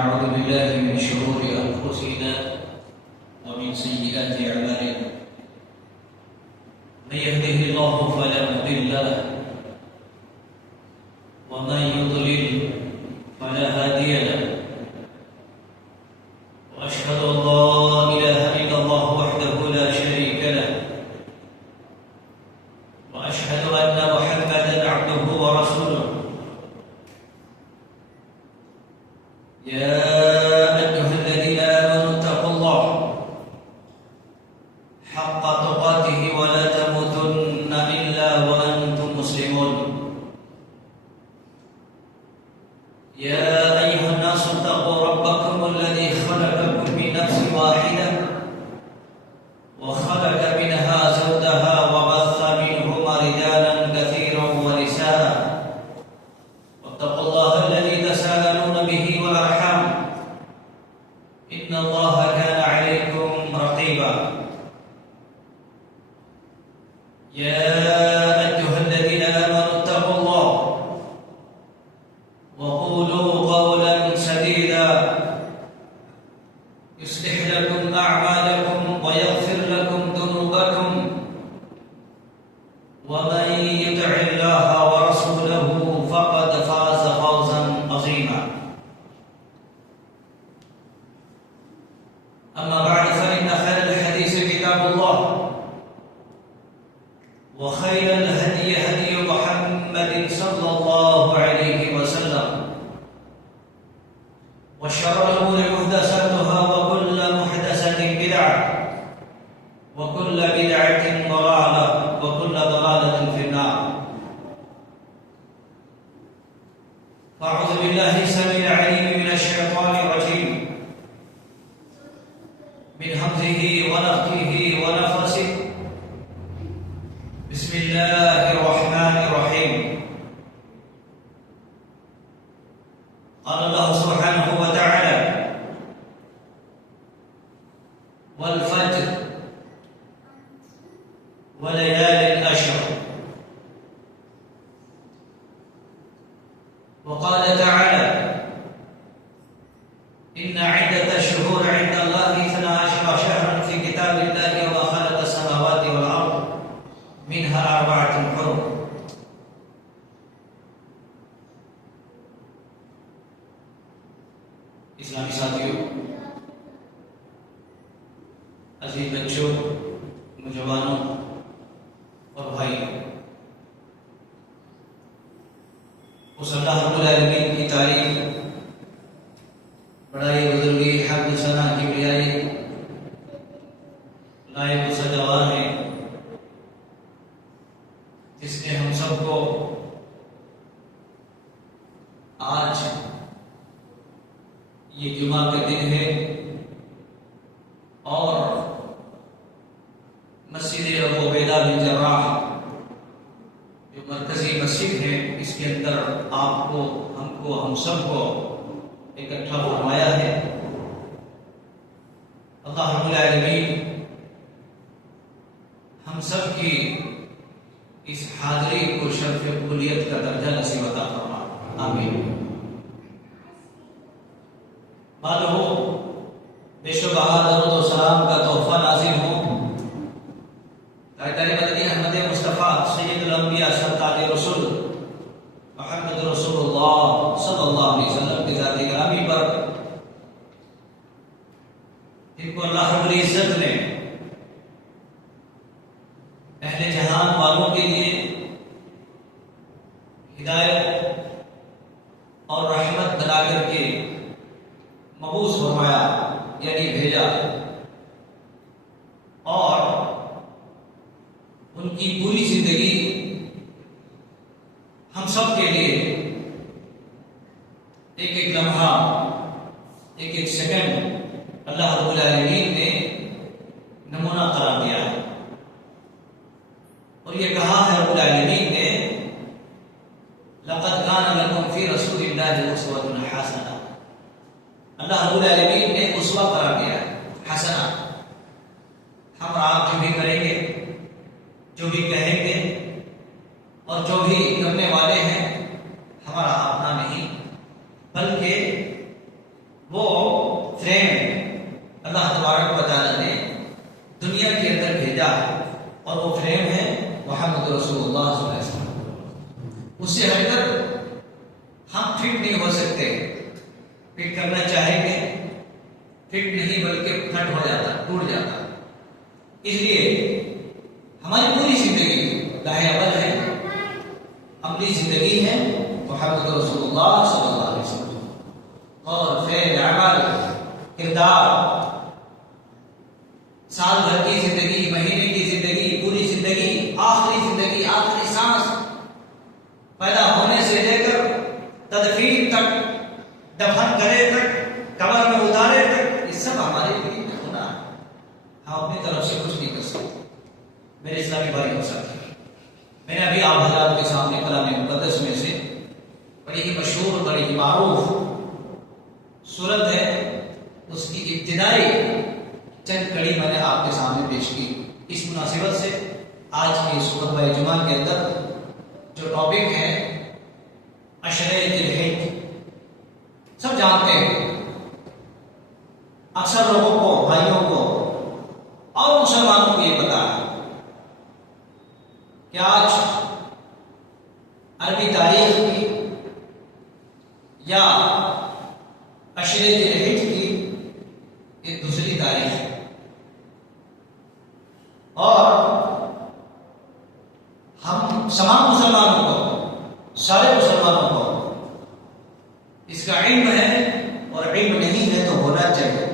ونعوذ بالله من شرور أنفسنا ومن سيئات أعمالنا من يهده الله فلا مضل له ومن يضلل فلا هادي له وأشهد أن لا إله إلا الله وحده لا شريك له وأشهد أن محمدا عبده ورسوله يا أيها الذين آمنوا اتقوا الله حق تقاته ولا تموتن إلا وأنتم مسلمون يا أيها الناس اتقوا ربكم الذي خلقكم من نفس واحدة وخلق منها زوجها وبث منهما رجالا كثيرا ونساء واتقوا الله الذي تساءلون به والأرحام إن الله كان عليكم رقيبا يا أيها الذين آمنوا اتقوا الله وقولوا قولا سديدا يصلح لكم أعمالكم ويغفر لكم ذنوبكم ومن يطع الله ورسوله فقد فاز فوزا عظيما أما بعد فإن خير الحديث كتاب الله وخير الهدي هدي محمد صلى الله عليه وسلم وشر الأمور محدثاتها وكل محدثة بدعة وكل بدعة ضلالة وكل ضلالة في النار فأعوذ بالله السميع العليم من الشيطان الرجيم من همزه ونفخه ونفثه بسم الله الرحمن الرحيم قال الله سبحانه وتعالى والفجر وليال عشر وقال تعالى إن عدة الشهور عند الله 12 شهرا في كتاب الله وما خلق السماوات والأرض منها 4 حرم اسلامی ساتھیوں، عزیز بچوں، نوجوانوں اور بھائی، اس اللہ رب العالمین کی تعریف، بڑائی، بزرگی، حمد، ثنا، کبریائی لائق و سزاوار ہے، جس نے ہم سب کو آج یہ جمعہ کا دن ہے اور مسجد ابو عبیدہ بن جراح جو مرکزی مسجد ہے، اس کے اندر آپ کو، ہم سب کو اکٹھا فرمایا ہے۔ اللہ رب العالمین ہم سب کی اس حاضری کو شرف قبولیت کا درجہ نصیب عطا فرما، آمین۔ معلوم ہو بے شبہ درود و سلام کا تحفہ نازل ہو تاجدار مدنی احمد مصطفیٰ سید الانبیاء سرتاج رسول محمد رسول اللہ صلی اللہ علیہ وسلم کی ذات گرامی پر، جن کو اللہ رب العزت نے اہل جہان والوں کے لیے ہدایت اور رحمت بنا کر کے مبعوث فرمایا، یعنی بھیجا، اور ان کی پوری زندگی ہم سب کے لیے ایک ایک لمحہ، ایک ایک سیکنڈ اللہ رب العالمین نے نمونہ قرار دیا ہے، اور یہ کہا ہے رب العالمین نے لقد كان لكم في رسول الله اسوة حسنة، اللہ رب العالمین نے اسوہ قرار دیا ہے، حسنہ۔ ہم آپ جو بھی کریں گے، جو بھی کہیں گے اور جو بھی کرنے والے ہیں، ہمارا اپنا نہیں بلکہ وہ فریم اللہ تبارک و تعالیٰ نے دنیا کے اندر بھیجا ہے، اور وہ فریم ہے محمد رسول اللہ صلی اللہ علیہ وسلم۔ اس سے ہٹ کر ہم فٹ نہیں ہو سکتے، فٹ کرنا چاہیں گے فٹ نہیں بلکہ پھٹ ہو جاتا، ٹوٹ جاتا۔ اس لیے ہماری پوری زندگی لاہ عمل ہے، عملی زندگی ہے محمد رسول اللہ صلی اللہ علیہ وسلم، اور فعل عمل کردار، سال بھر کی زندگی، مہینے کی زندگی، پوری زندگی، آخری زندگی، آخری سانس، پیدا ہونے سے لے کر تدفین تک، دفن کرے تک، قبر میں اتارے تک، یہ سب ہمارے لیے ہونا ہے۔ ہم اپنی طرف سے کچھ نہیں کر سکتے۔ میرے اسلامی بھائی ہو سکتے، میں نے ابھی آپ حضرات کے سامنے کلام مقدس میں سے بڑی ہی مشہور، بڑی ہی معروف سورت ہے، اس کی ابتدائی چند کڑی میں نے آپ کے سامنے پیش کی۔ اس مناسبت سے آج کی اس خطبہ جمعہ کے اندر جو ٹاپک ہے عشرہ ذی الحجہ، سب جانتے ہیں، اکثر لوگوں کو، بھائیوں کو اور مسلمانوں کو یہ پتا ہے کہ آج عربی تاریخ کی یا عشرہ ذی الحجہ کی ایک دوسری تاریخ ہے، اور ہم تمام مسلمانوں کو، سارے مسلمانوں کو اس کا علم ہے، اور علم نہیں ہے تو ہونا چاہیے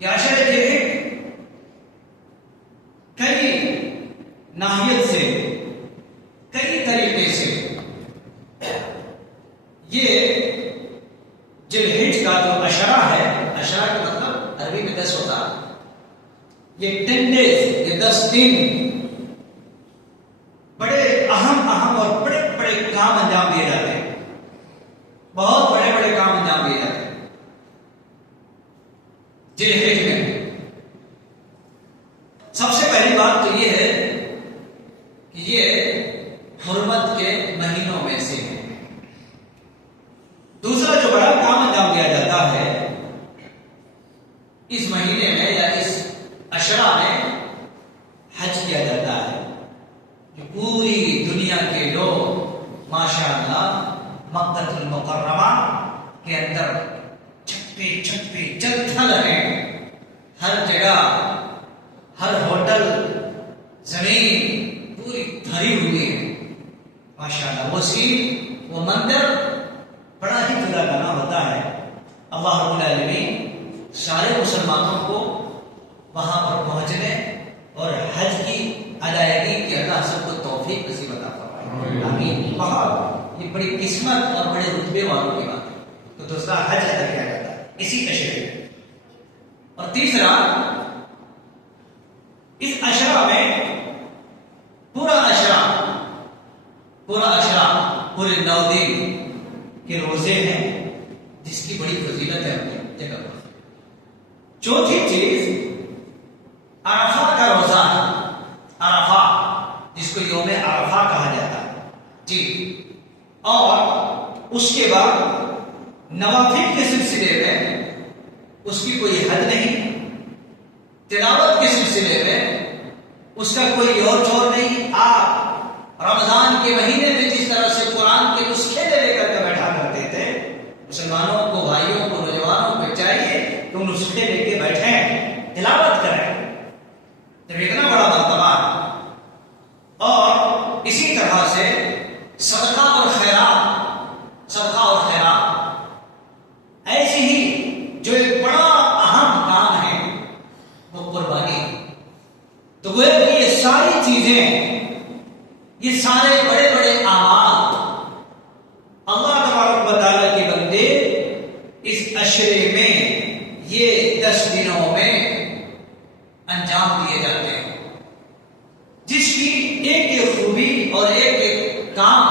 کہ عشرہ ذی الحجہ کئی ناحیت سے، کئی طریقے سے یہ ذی الحجہ کا جو عشرہ ہے، عشرہ کا مطلب عربی میں 10 ہوتا ہے، یہ 10 days، یہ 10 دن بڑے اہم اور بڑے بڑے کام انجام دیے جاتے ہیں، بہت بڑے بڑے کام انجام دیے جاتے ہیں ذی الحجہ میں۔ سب سے پہلی بات تو یہ ہے کہ یہ حرمت کے مہینوں میں سے ہے۔ دوسرا جو بڑا کام انجام دیا جاتا ہے اس مہینے میں یا اس عشرہ میں، حج کیا جاتا ہے، جو پوری دنیا کے لوگ ماشاءاللہ مکہ المکرمہ کے اندر چھپے چھپے چل تھل ہیں، ہر جگہ، ہر ہوٹل، زمین پوری بھری ہوئی ہے ماشاءاللہ۔ وہ سین، وہ منظر بڑا ہی جدا گانا ہوتا ہے۔ اللہ رب العالمین سارے مسلمانوں کو وہاں پر پہنچنے اور حج کی ادائیگی کی اللہ سب کو توفیق نصیب عطا فرمائے، آمین۔ بہت یہ بڑی قسمت اور بڑے رتبے والوں کی بات ہے۔ تو دوسرا حج ادا کیا جاتا ہے اسی عشرے میں۔ اور تیسرا، اس عشرہ میں پورا عشرہ پورے 9 دن کے روزے ہیں، جس کی بڑی فضیلت ہے اپنی جگہ پر۔ چوتھی چیز عرفہ کا روزہ ہے، عرفہ جس کو یوم عرفہ کہا جاتا ہے جی۔ اور اس کے بعد نوافل کے سلسلے میں اس کی کوئی حد نہیں، تلاوت کے سلسلے میں اس کا کوئی اور چور نہیں۔ آپ رمضان کے مہینے میں جس طرح سے قرآن کے نسخے لے کر کے بیٹھا کرتے تھے، مسلمانوں کو، بھائیوں کو، نوجوانوں کو چاہیے کہ وہ نسخے لے کے بیٹھیں، تلاوت کریں، جب اتنا بڑا مرتبہ ہے۔ اور اسی طرح سے صدقہ اور خیرات، ایسی ہی جو ایک بڑا اہم کام ہے وہ قربانی۔ تو وہ یہ ساری چیزیں، یہ سارے بڑے بڑے اعمال اللہ تبارک و تعالیٰ کے بندے اس عشرے میں، یہ 10 دنوں میں انجام دیے جاتے ہیں، جس کی ایک ایک خوبی اور ایک ایک کام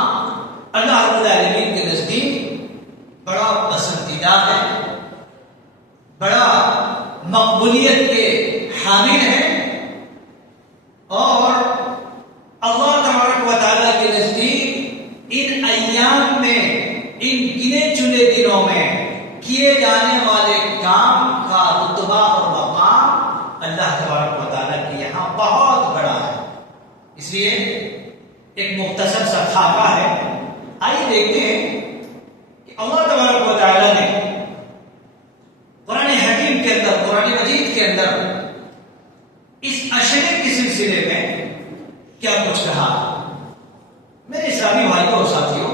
اللہ رب العالمین کے نزدیک بڑا پسندیدہ ہے، بڑا مقبولیت کے حامل ہے، اور اللہ تبارک و تعالیٰ کے نزدیک ان ایام میں، ان گنے چنے دنوں دنوں میں کیے جانے والے کام کا رتبہ اور مقام اللہ تبارک و تعالیٰ کے یہاں بہت بڑا ہے. اس لیے ایک مختصر سا خاکہ ہے. آئیے دیکھتے ہیں کہ اللہ تبارک و تعالیٰ نے قرآن حکیم کے اندر، قرآن مجید کے اندر اس عشرے کے سلسلے میں کیا کچھ کہا. میرے اسلامی بھائیوں اور ساتھیوں،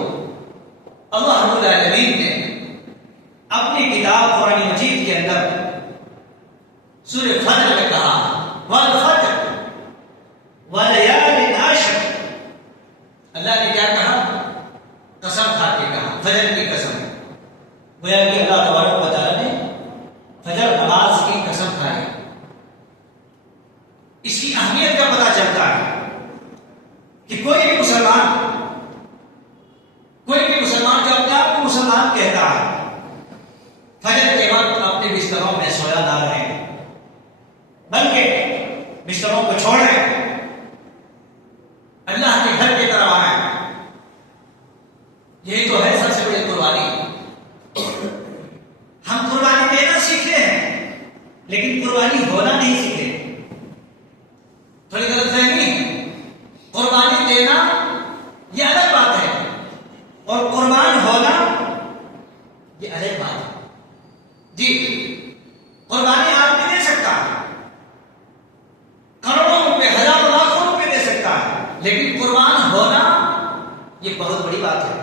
اللہ رب العالمین نے اپنی کتاب قرآن مجید کے اندر سورہ فجر میں کہا والفجر ولیال عشر. اللہ نے کیا کہا؟ قسم کھا کے کہا، فجر کی قسم. گویا کہ اللہ تبارک و تعالیٰ نے فجر نماز کی قسم کھائی. اس کی اہمیت کا پتہ چلتا ہے کہ کوئی بھی مسلمان جو اپنے آپ کو مسلمان کہتا ہے، فجر کے وقت اپنے بستروں میں سویا نہ رہے، بلکہ بستروں کو چھوڑیں، اللہ کے گھر کی طرف آئیں. یہی تو ہے سب سے بڑی قربانی. ہم قربانی دینا سیکھے ہیں لیکن قربانی ہونا نہیں سیکھے. تھوڑی غلط فہمی. قربانی دینا یہ الگ بات ہے اور قربان ہونا یہ الگ بات ہے. جی، قربانی آدمی دے سکتا ہے، کروڑوں روپے، ہزاروں لاکھوں روپے دے سکتا ہے، لیکن قربان ہونا یہ بہت بڑی بات ہے.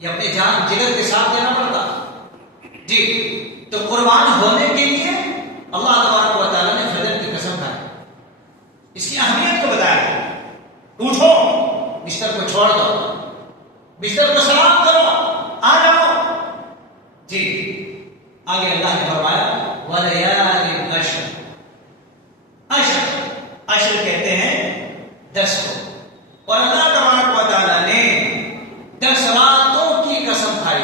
یہ اپنے جان جگر کے ساتھ دینا پڑتا. جی، تو قربان ہونے کے لیے اللہ تبارک و تعالیٰ نے فجر کی قسم کھائی. اس کی اہمیت کو بتایا. اٹھو، بستر کو چھوڑ دو، بستر کو سلام کرو، آ جاؤ. جی، آگے اللہ نے فرمایا وَلَيَالٍ عَشْرٍ. عشر کہتے ہیں 10 کو، اور اللہ تبارک و تعالیٰ نے 10 راتوں کی قسم کھائی.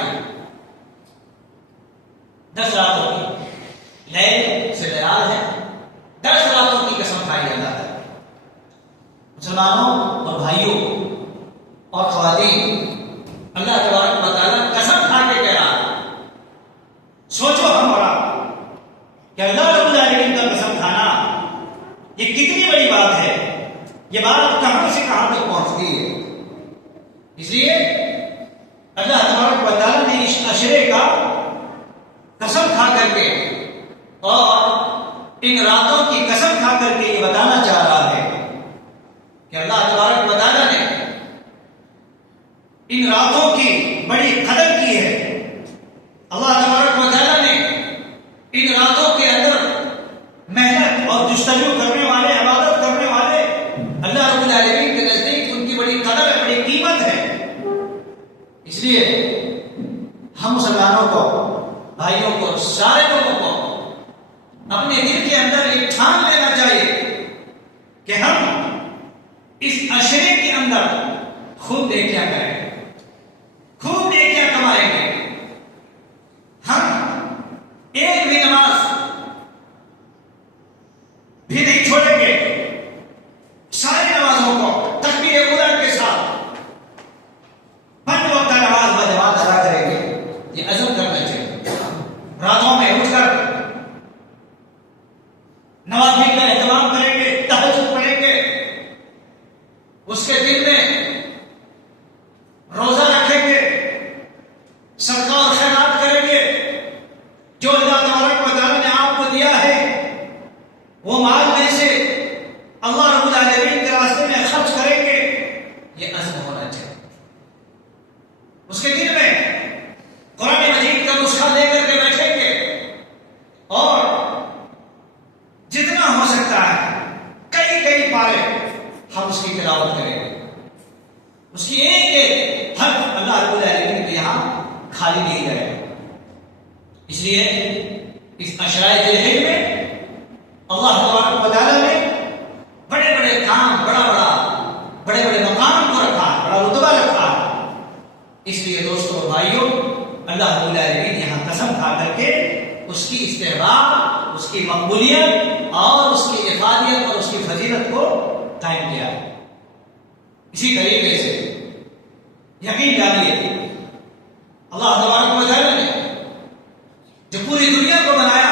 10 راتوں کی، لیل سے لیال ہے، 10 راتوں کی قسم کھائی اللہ تعالیٰ. مسلمانوں اور بھائیوں اور خواتین، اللہ تبارک و تعالیٰ قسم کھا کے کہہ رہا ہے. سوچو ہمارا کہ اللہ رب العالمین کا قسم کھانا یہ کتنی بڑی بات ہے. یہ بات کہاں سے کہاں تک پہنچتی ہے. اس لیے اللہ تبارک و تعالیٰ نے اس عشرے کا قسم کھا کر کے اور ان راتوں کی قسم کھا کر کے یہ بتانا چاہ رہا ہے کہ اللہ تبارک و تعالیٰ نے ان راتوں کی بڑی قدر کی ہے. اللہ تبارک و تعالیٰ نے ان راتوں کے اندر محنت اور جستجو کرنے والے، عبادت کرنے والے، اللہ رب العالمین کے نزدیک ان کی بڑی قدر ہے، بڑی قیمت ہے. اس لیے ہم مسلمانوں کو، بھائیوں کو، سارے لوگوں کو اپنے دل کے اندر ایک ٹھان لینا چاہیے کہ ہم اس عشرے کے اندر خوب نیکیاں کریں، خوب نیکیاں کمائیں گے. ہم ایک بھی نماز بھی نہیں چھوڑیں گے. ساری نمازوں کو تکبیر اولیٰ کے ساتھ 5 وقت نماز بجماعت ادا کریں گے. یہ عزم کرنا چاہیے. راتوں میں اٹھ کر نوافل کا اہتمام کریں گے، تہجد پڑھیں گے، اس کے دن میں روزہ رکھیں گے، صدقہ اور خیرات کریں گے. جو اللہ تبارک و تعالیٰ نے آپ کو دیا ہے وہ مال میں سے اللہ رب العالمین کے راستے میں خرچ کریں گے. یہ عزم ہونا چاہیے. اس کے دن میں قرآن مجید کا نسخہ لے کر کے بیٹھیں گے اور جتنا ہو سکتا ہے کئی پارے ہم اس کی تلاوت کریں گے. اس کی ایک حرف اللہ رب العالمین کے یہاں خالی نہیں رہے. اس لیے اس عشرائے ذی الحجہ میں اللہ تبارک و تعالیٰ نے بڑے بڑے کام، بڑے بڑے مقام کو رکھا، بڑا رتبہ رکھا. اس لیے دوستوں اور بھائیوں، اللہ رب العالمین یہاں قسم کھا کر کے اس کی استحباب، اس کی مقبولیت اور اس کی افادیت اور اس کی فضیلت کو قائم کیا. اسی طریقے سے یقین جانیے اللہ تبارک و تعالیٰ نے جو پوری دنیا کو بنایا،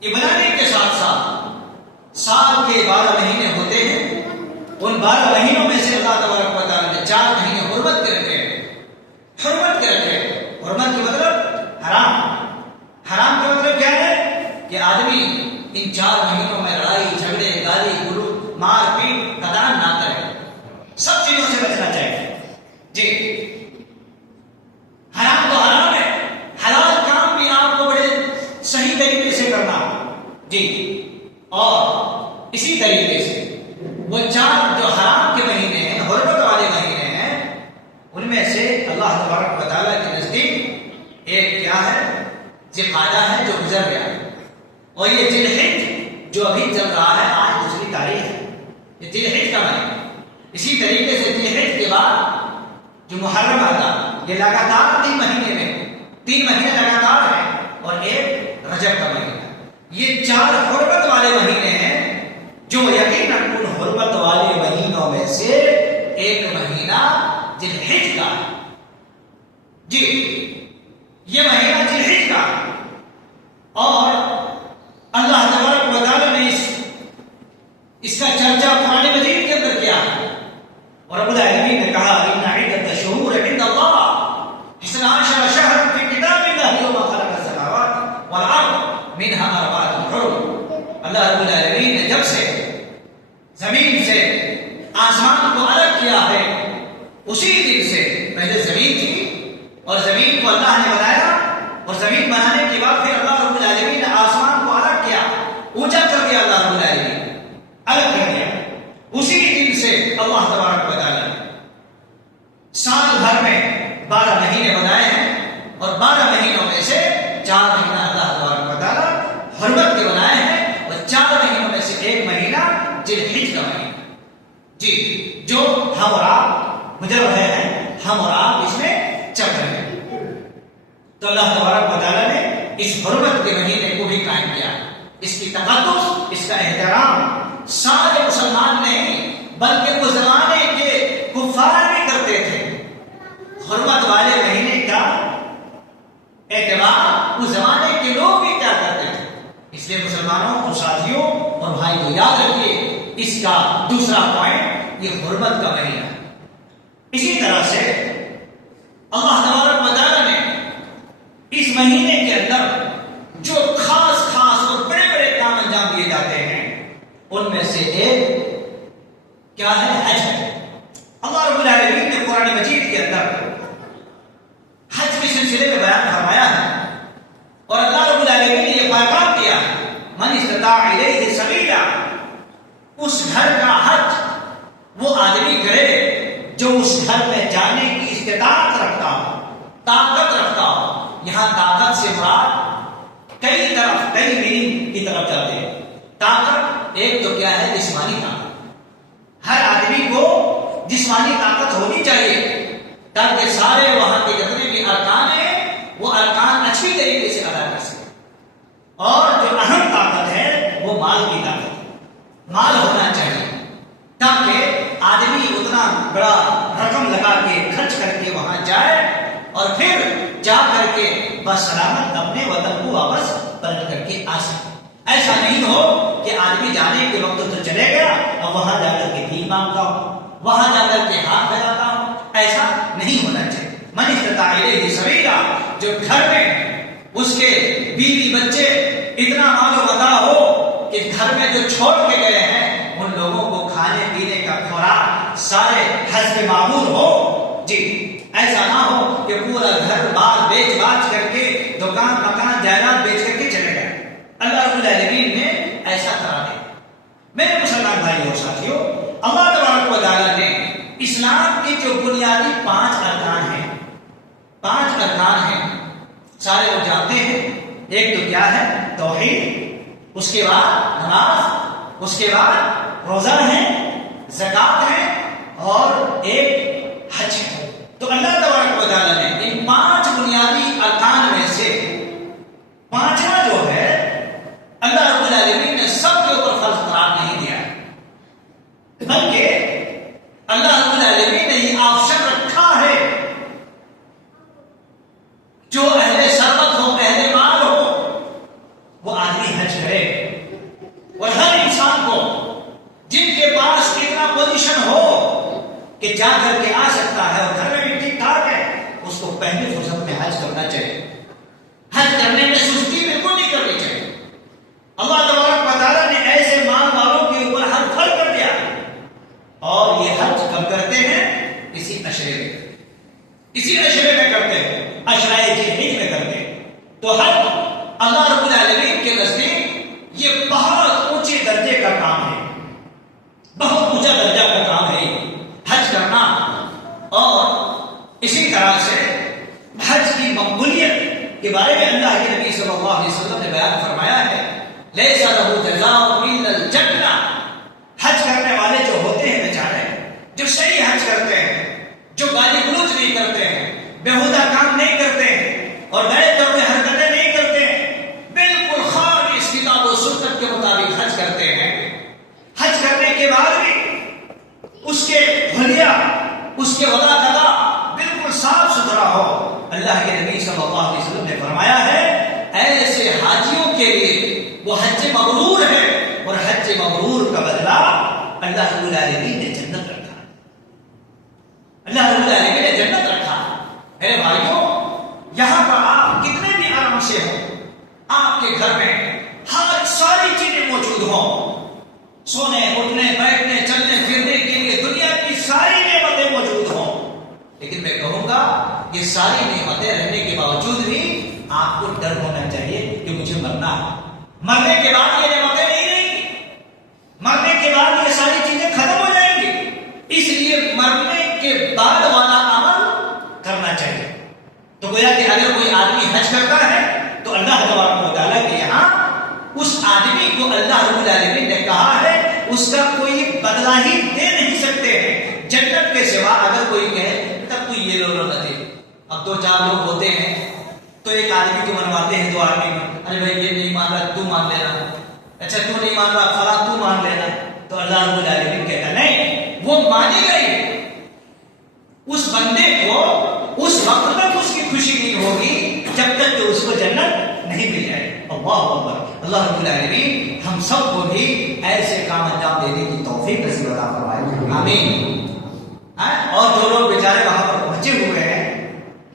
یہ بنانے کے ساتھ ساتھ سال کے 12 مہینے ہوتے ہیں، ان 12 مہینوں میں سے اللہ تبارک و تعالیٰ نے 4 مہینے حرمت کے رکھے، حرمت کے رکھے۔ حرمت کا مطلب حرام، حرام کا مطلب کیا ہے کہ آدمی ان 4 مہینوں میں لڑائی جھگڑے گالی گلوچ مار پیٹ قتال نہ کرے، سب چیزوں سے بچنا چاہیے۔ جی حرام تو حرام ہے، حلال کام بھی آپ کو بڑے صحیح طریقے سے کرنا، جی اور اسی طریقے سے وہ 4 جو حرام کے مہینے ہیں، حرمت والے مہینے ہیں، ان میں سے اللہ تبارک و تعالیٰ کے نزدیک ایک کیا ہے، ذوالقعدہ ہے جو گزر گیا، اور یہ ذی الحج جو ابھی چل رہا ہے، آج دوسری تاریخ ہے، یہ ذی الحج کا مہینہ۔ اسی طریقے سے ذی الحج کے بعد جو محرم آتا، یہ لگاتار 3 مہینے میں 3 مہینے لگاتار ہیں، اور ایک رجب کا مہینہ۔ یہ 4 حرمت والے مہینے ہیں، جو یقیناً ان حرمت والے مہینوں میں سے ایک مہینہ ذی الحج کا ہے۔ جی یہ مہینہ ذی الحج کا ہے، اور اللہ تبارک و تعالیٰ نے اس کا چرچا قرآن مجید کے اندر کیا ہے، اور رب العالمین نے کہا ان عدت الشہور عند اللہ 12 شہرا فی کتاب اللہ یوم خلق السماوات والارض منها 4 حرم۔ اللہ رب العالمین نے جب سے زمین سے آسمان کو الگ کیا ہے، اسی دن سے پہلے زمین تھی اور زمین کو اللہ نے بنایا، اور زمین بنانے کے بعد پھر اللہ رب العالمین نے آسمان کو الگ کیا، اونچا کر دیا، اللہ رب العالمین الگ کر دیا۔ اسی دن سے اللہ تبارک و تعالیٰ نے سال بھر میں 12 مہینے بنائے ہیں، اور 12 مہینوں میں سے 4 مہینہ اللہ تبارک و تعالیٰ حرمت کے بنائے ہیں، اور 4 مہینوں میں سے ایک مہینہ ذی الحج کا مہینہ، جی جو ہم اور آپ گزر رہے ہیں، ہم اور آپ اس میں چل رہے ہیں۔ تو اللہ تبارک و تعالیٰ نے اس حرمت کے مہینے کو بھی قائم کیا، اس کی تقدس، اس کا احترام سارے مسلمان نہیں بلکہ اس زمانے کے کفار بھی کرتے تھے۔ حرمت والے مہینے کا اعتبار اس زمانے کے لوگ بھی کیا کرتے تھے، اس لیے مسلمانوں اور ساتھیوں اور بھائی کو یاد رکھیے اس کا دوسرا پوائنٹ یہ حرمت کا مہینہ۔ اسی طرح سے اللہ تبارک و تعالیٰ نے اس مہینے کے اندر جو خاص خاص اور بڑے بڑے کام انجام دیے جاتے ہیں، ان میں سے ایک کیا ہے، حج ہے۔ اللہ رب العالمین نے قرآن مجید کے اندر حج کے سلسلے میں بیان فرمایا ہے، اور اللہ رب العالمین نے یہ پیغام دیا ہے من استطاع الیہ سبیلا، اس گھر کا حج وہ آدمی کرے جو اس گھر میں جانے کی استطاعت رکھتا ہو، طاقت رکھتا ہو۔ یہاں طاقت سے مراد کئی میننگ کی طرف جاتے ہیں۔ طاقت ایک تو کیا ہے، جسمانی طاقت، ہر آدمی کو جسمانی طاقت ہونی چاہیے تاکہ سارے وہاں کے جتنے بھی ارکان ہیں وہ ارکان اچھی طریقے سے ادا کر سکے۔ اور جو اہم طاقت ہے وہ مال کی طاقت، مال ہونا چاہیے تاکہ آدمی اتنا بڑا رقم لگا کے خرچ کر کے وہاں جائے، اور پھر جا کر کے بسلامت اپنے وطن کو واپس پلٹ کر کے آ سکے۔ ایسا نہیں ہو کہ آدمی جانے کے وقت تو چلے گیا اور وہاں جا کر کے بھیک مانگتا ہو، وہاں جا کر کے ہاتھ پھیلاتا ہو، ایسا نہیں ہونا چاہیے۔ من استطاع الیہ سبیلا، جو گھر میں اس کے بیوی بچے اتنا مال و متاع ہو کہ گھر میں جو چھوڑ کے گئے ہیں ان لوگوں کو کھانے پینے کا خوراک سارے حسب معمول ہو، جی ایسا نہ ہو کہ پورا گھر بار بیچ باچ کر کے دکان مکان جائیداد بیچ کر کے چلے گئے۔ اللہ رب العالمین نے ایسا کرا دیا۔ میرے مسلمان بھائی اور ساتھیوں، اللہ تبارک و تعالیٰ نے اسلام کی جو بنیادی 5 ارکان ہیں، 5 ارکان ہیں، سارے لوگ جانتے ہیں۔ ایک تو کیا ہے، توحید، اس کے بعد نماز، اس کے بعد روزہ ہے، زکات ہے، اور ایک حج ہے۔ تو اللہ تبارک و تعالیٰ نے ان 5 بنیادی ارکان میں سے 5واں جو ہے اللہ رب العالمین نے سب کے اوپر فرض قرار نہیں دیا، بلکہ اللہ رب العالمین نے یہ آپشن رکھا ہے کرنا چاہیے. حج کرنے میں سستی بالکل نہیں کرنی چاہیے. اللہ تبارک و تعالیٰ نے ایسے مال والوں کے اوپر حج فرض کر دیا اور یہ حج کب کرتے ہیں؟ اسی عشرے میں کرتے ہیں، عشرۂ ذی الحجہ میں کرتے ہیں. تو حج اللہ رب العالمین کے نزدیک یہ بہت اونچے درجے کا کام ہے، بہت اونچا درجہ کا کام ہے حج کرنا. اور اسی طرح سے حج کی مقبولیت کے بارے میں اللہ کے نبی صلی اللہ علیہ وسلم نے بیان فرمایا ہے، لیس لہ جزاء الا الجنہ. حج کرنے والے جو ہوتے ہیں بیچارے، جو صحیح حج کرتے ہیں، جو گالی گلوچ نہیں کرتے ہیں، بیہودہ کام نہیں کرتے ہیں اور غیر طور پہ حرکتیں نہیں کرتے ہیں، بالکل خالص کتاب و سنت کے مطابق حج کرتے ہیں. حج کرنے کے بعد بھی اس کے حلیہ، اس کے وضع قضا بالکل صاف ستھرا ہو. اللہ کے نبی صلی اللہ علیہ وسلم نے فرمایا ہے ایسے حاجیوں کے لیے وہ حج مبرور ہے، اور حج مبرور کا بدلہ اللہ رب العالمین نے جنت رکھا. اللہ رب العالمین نے جنت رکھا. میرے بھائیوں، یہاں پر آپ کتنے بھی آرام سے ہو، آپ کے گھر میں ہر ساری چیزیں موجود ہوں، سونے اٹھنے بیٹھنے چلنے پھرنے کے لیے دنیا کی ساری نعمتیں موجود ہوں، لیکن میں کہوں گا یہ ساری نعمتیں رہنے کے باوجود بھی آپ کو ڈر ہونا چاہیے کہ مجھے مرنا ہے. مرنے کے بعد یہ نعمتیں نہیں رہیں گی، مرنے کے بعد یہ ساری چیزیں ختم ہو جائیں گی. اس لیے مرنے کے بعد والا عمل کرنا چاہیے. تو گویا کہ اگر کوئی آدمی حج کرتا ہے تو اللہ تبارک و تعالیٰ کے یہاں اس آدمی کو اللہ رب العالمین نے کہا ہے اس کا کوئی بدلہ ہی دے نہیں سکتے ہیں جنت کے سوا. اگر کوئی کہے تب تو یہ لوگ نہ دے. اب دو چار لوگ ہوتے ہیں تو ایک آدمی کو منواتے ہیں، دو آدمی میں، ارے بھائی یہ نہیں مان رہا تو مان لینا، اچھا تو نہیں مان رہا فلاں تو مان لینا. تو اللہ رب العالمین کہتا نہیں، وہ مانے گئی اس بندے کو اس وقت تک اس کی خوشی نہیں ہوگی جب تک کہ اس کو جنت نہیں مل جائے. اللہ اکبر. اللہ رب العالمین ہم سب کو بھی ایسے کام انجام دینے کی توفیق نصیب عطا فرمائے. آمین. اور جو لوگ بیچارے وہاں پر پہنچے ہوئے ہیں،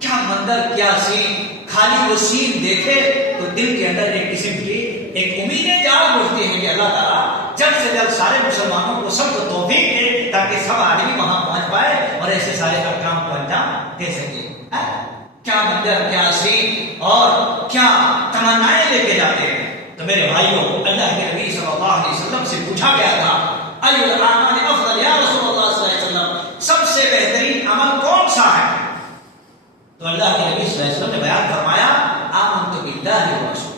کیا منظر، کیا سین. خالی وہ سین دیکھے تو دل کے اندر ایک قسم کی ایک امیدیں جاگ اٹھتی ہیں کہ اللہ تعالیٰ جلد سے جلد سارے مسلمانوں کو سب کو توفیق دے تاکہ سب آدمی وہاں پہنچ پائے اور ایسے سارے احکام کو انجام دے سکے. کیا منظر، کیا سین اور کیا تمنائیں لے کے جاتے ہیں. تو میرے بھائیوں، اللہ کے نبی صلی اللہ علیہ وسلم سے پوچھا گیا تھا ای الاعمال افضل یا رسول اللہ صلی اللہ علیہ وسلم، سب سے بہترین عمل کون سا ہے؟ تو اللہ کے نبی صلی اللہ علیہ وسلم نے بیان فرمایا آمنت باللہ ورسولہ.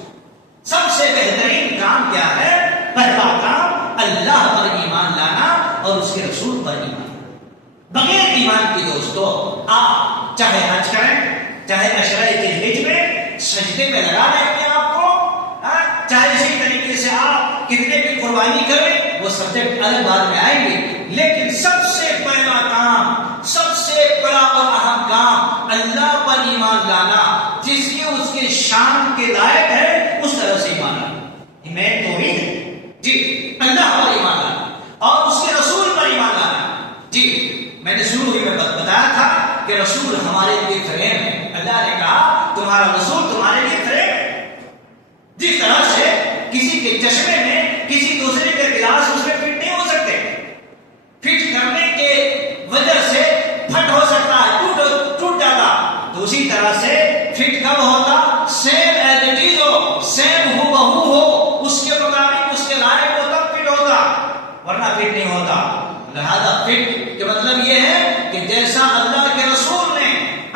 سب سے بہترین کام کیا ہے؟ پہلا کام اللہ پر ایمان لانا اور اس کے رسول پر ایمان لانا. بغیر ایمان کی دوستو آپ چاہے حج کریں، چاہے عشرۂ ذی الحجہ میں سجدے میں لگا لیں اپنے آپ کو، چاہے اسی طریقے سے آپ کتنے بھی قربانی کریں، وہ سبجیکٹ الگ بعد میں آئیں گے، لیکن سب سے پہلا کام، سب سے بڑا اور اہم کام اللہ پر ایمان لانا، جس کی اس کے شان کے لائق ہے اس طرح سے ایمان لانا. میں توحید جی، اللہ پر ایمان لانا اور اس کے رسول پر ایمان لانا. جی میں نے شروع میں بتایا تھا کہ رسول ہمارے لیے فریم ہے. اللہ نے کہا تمہارا رسول تمہارے لیے فریم ہے. جس طرح سے کسی کے چشمے میں کسی دوسرے کے گلاس اس میں فٹ نہیں ہو سکتے، فٹ کرنے کے وجہ سے پھٹ ہو سکتا ہے، ٹوٹ جاتا، تو اسی طرح سے فٹ کب ہوتا؟ سیم ایز اٹ از ہو، سیم ہو بہو ہو، اس کے مطابق اس کے لائق ہو تب فٹ ہوتا، ورنہ فٹ نہیں ہوتا. لہذا فٹ کے مطلب یہ ہے کہ جیسا اللہ کے رسول نے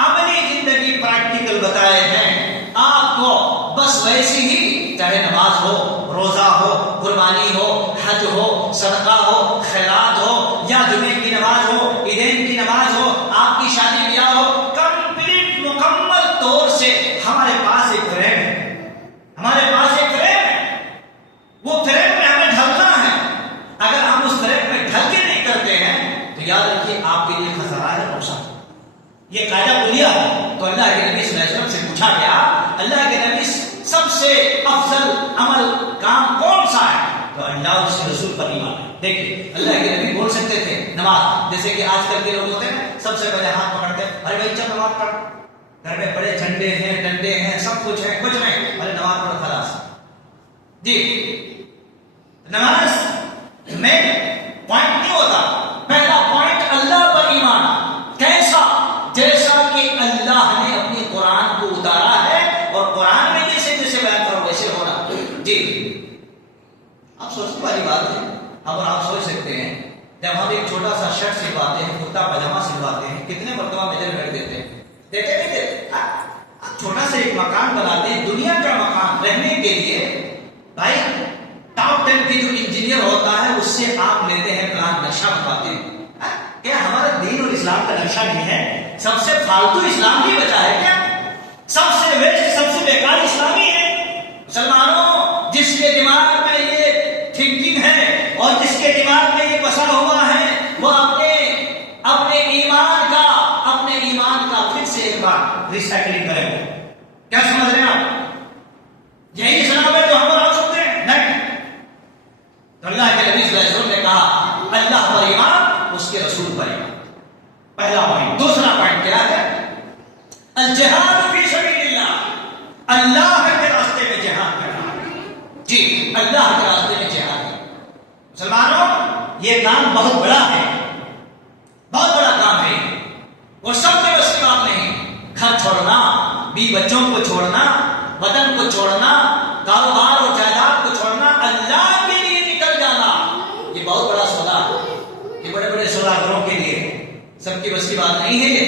اپنی زندگی پریکٹیکل بتائے ہیں آپ کو، بس ویسی ہی، چاہے نماز ہو، روزہ ہو، قربانی ہو، حج ہو، صدقہ ہو، خیرات ہو، یا جمعے کی نماز ہو، عیدین کی نماز ہو، آپ کی شادی بیاہ ہو، کمپلیٹ مکمل طور سے ہمارے پاس ایک فریم ہے. ہمارے پاس ایک فریم ہے، وہ فریم میں ہمیں ڈھلنا ہے. اگر ہم اس فریم میں ڈھل کے نہیں کرتے ہیں تو یاد رکھیے آپ کے لیے خسارہ ہے، نقصان. یہ قاعدہ بولیا. تو اللہ کے نبی صلی اللہ علیہ وسلم سے پوچھا گیا اللہ کے نبی سب سے افضل عمل کام کون سا ہے؟ تو اللہ اس کے رسول پر ایمان ہے. دیکھیے اللہ کے نبی بول سکتے تھے نماز، جیسے کہ آج کل کے لوگ ہوتے ہیں سب سے پہلے ہاتھ پکڑتے ہیں، ارے بھائی چل نماز پڑھ. گھر میں بڑے جھنڈے ہیں، کچھ ہے، کچھ نہیں، ارے نماز پڑھو خلاص. جی نماز میں پوائنٹ نہیں ہوتا. پہلا پوائنٹ اللہ پر ایمان. کیسا؟ جیسا کہ اللہ نے اپنی قرآن کو اتارا ہے اور قرآن میں جیسے جیسے بیان کرو ویسے ہونا. جی آپ سوچنے والی بات ہے. اب آپ سوچ سکتے ہیں جب ہم ایک چھوٹا سا شرٹ سلواتے ہیں، کرتا پاجامہ سلواتے ہیں، کتنے مرتبہ میجرمنٹ دیتے ہیں؟ دیتے نہیں دیتے. چھوٹا سا ایک مکان بناتے ہیں، دنیا کا مکان رہنے کے لیے بھائی ٹاپ 10 کی جو انجینئر ہوتا ہے اس سے آپ لیتے ہیں پلان، نقشہ بنواتے ہیں. کیا ہمارا دین اور اسلام کا نقشہ نہیں ہے؟ سب سے فالتو اسلام ہی بچا ہے کیا؟ سب سے ویسٹ، سب سے بیکار اسلامی ہے. مسلمانوں، جس کے دماغ میں یہ تھنکنگ ہے اور جس کے دماغ میں یہ بسا ہوا ہے وہ اپنے ایمان کا پھر سے ایک بار ریسائکلنگ کرے. کیا سمجھ رہے ہیں آپ؟ یہی اسلام ہے جو ہم اور آپ سنتے ہیں؟ نہیں. تو اللہ کے نبی صلی اللہ علیہ وسلم نے کہا اللہ پر ایمان، اس کے رسول پر ایمان. پہلا پوائنٹ. دوسرا پوائنٹ کیا ہے؟ الجہاد فی سبیل اللہ. اللہ کے راستے میں جہاد کرنا. جی اللہ کے راستے میں جہاد. مسلمانوں، یہ کام بہت بڑا ہے، بہت بڑا کام ہے اور سب کے بس کی بات نہیں. گھر چھوڑنا، بیوی بچوں کو چھوڑنا، وطن کو چھوڑنا، کاروبار اور جائیداد کو چھوڑنا، اللہ کے لیے نکل جانا، یہ بہت بڑا سودا ہے. یہ بڑے بڑے سوداگروں کے لیے سب کی بس کی بات نہیں ہے. یہ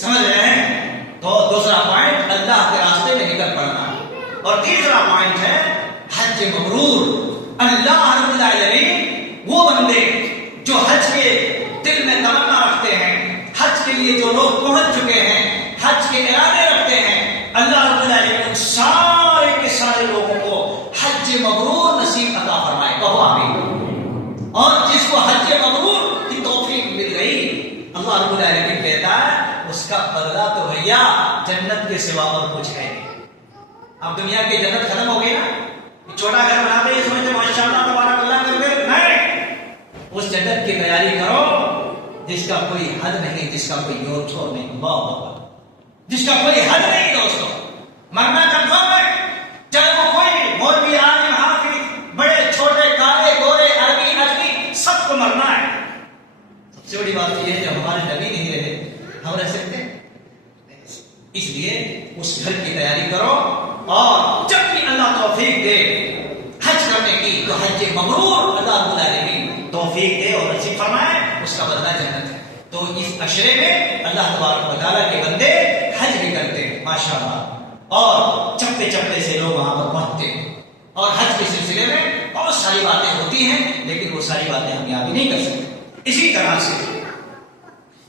سمجھ رہے ہیں؟ تو دوسرا پوائنٹ اللہ کے راستے میں نکل پڑنا. اور تیسرا پوائنٹ ہے حج مبرور. اللہ رب العالمین وہ بندے جو حج کے دل میں تمنا رکھتے ہیں، حج کے لیے جو لوگ پہنچ چکے ہیں، حج کے ارادے رکھتے ہیں، اللہ رب العالمین سارے کے سارے لوگوں کو حج مبرور نصیب عطا فرمائے. کہو آمین. اور جس کو حج مبرور کی توفیق مل گئی، اللہ رب العالمین کہتا ہے اس کا بدلہ تو بھیا جنت کے سوا اور کچھ ہے. اب دنیا کی جنت ختم ہو گئی نا. چھوٹا گھر بناتے ہیں، سمجھتے ماشاءاللہ تبارک اللہ کر کے نہیں. اس جنت کی تیاری کرو جس کا کوئی حد نہیں، جس کا کوئی یوتھو نہیں. اللہ اکبر. جس کا کوئی حد نہیں دوستو. مرنا کنفرم ہے، چاہے وہ کوئی بھی مولوی، عالم، حافظ، بڑے چھوٹے، کالے گورے، عربی اجمی، سب کو مرنا ہے. سب سے بڑی بات یہ ہے جب ہمارے نبی نہیں رہے ہم رہ سکتے ہیں؟ اس لیے اس گھر کی تیاری کرو اور جب بھی اللہ توفیق دے حج کرنے کی تو حج مبرور اللہ رب العالمین توفیق دے اور نصیب فرمائے، اس کا بدلہ جنت ہے. تو اس عشرے میں اللہ تبارک و تعالیٰ کے بندے حج بھی کرتے ہیں ماشاءاللہ، اور چپے چپے سے لوگ وہاں پر پہنچتے ہیں. اور حج کے سلسلے میں بہت ساری باتیں ہوتی ہیں لیکن وہ ساری باتیں ہم یاد نہیں کر سکتے. اسی طرح سے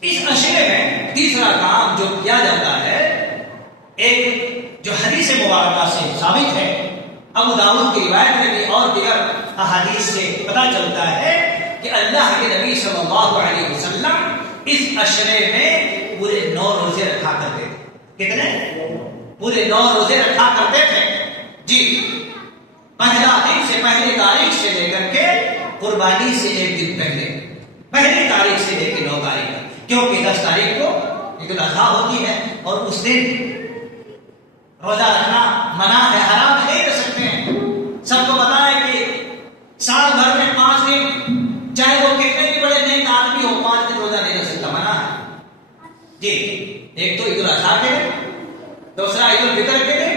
اس عشرے میں تیسرا کام جو کیا جاتا ہے، ایک جو حدیث مبارکہ سے ثابت ہے، ابو داؤد کی روایت میں بھی اور دیگر احادیث سے پتہ چلتا ہے کہ اللہ کے نبی صلی اللہ علیہ وسلم اس عشرے میں پورے 9 روزے رکھا کرتے تھے. کتنے؟ پورے 9 روزے رکھا کرتے تھے. جی پہلا دن سے، پہلی تاریخ سے لے کر کے قربانی سے ایک دن پہلے، پہلی تاریخ سے لے کے 9 تاریخ تک، کیونکہ 10 تاریخ کو عید الاضحیٰ ہوتی ہے اور اس دن روزہ رکھنا منع ہے، حرام نہیں رہ سکتے ہیں. سب کو پتا ہے کہ سال بھر میں 5 دن، چاہے وہ کتنے بھی بڑے نیک آدمی ہو، 5 دن روزہ نہیں رکھ سکتا، منع ہے. جی ایک تو عید الاضحیٰ کے دن، دوسرا عید الفطر کے دن،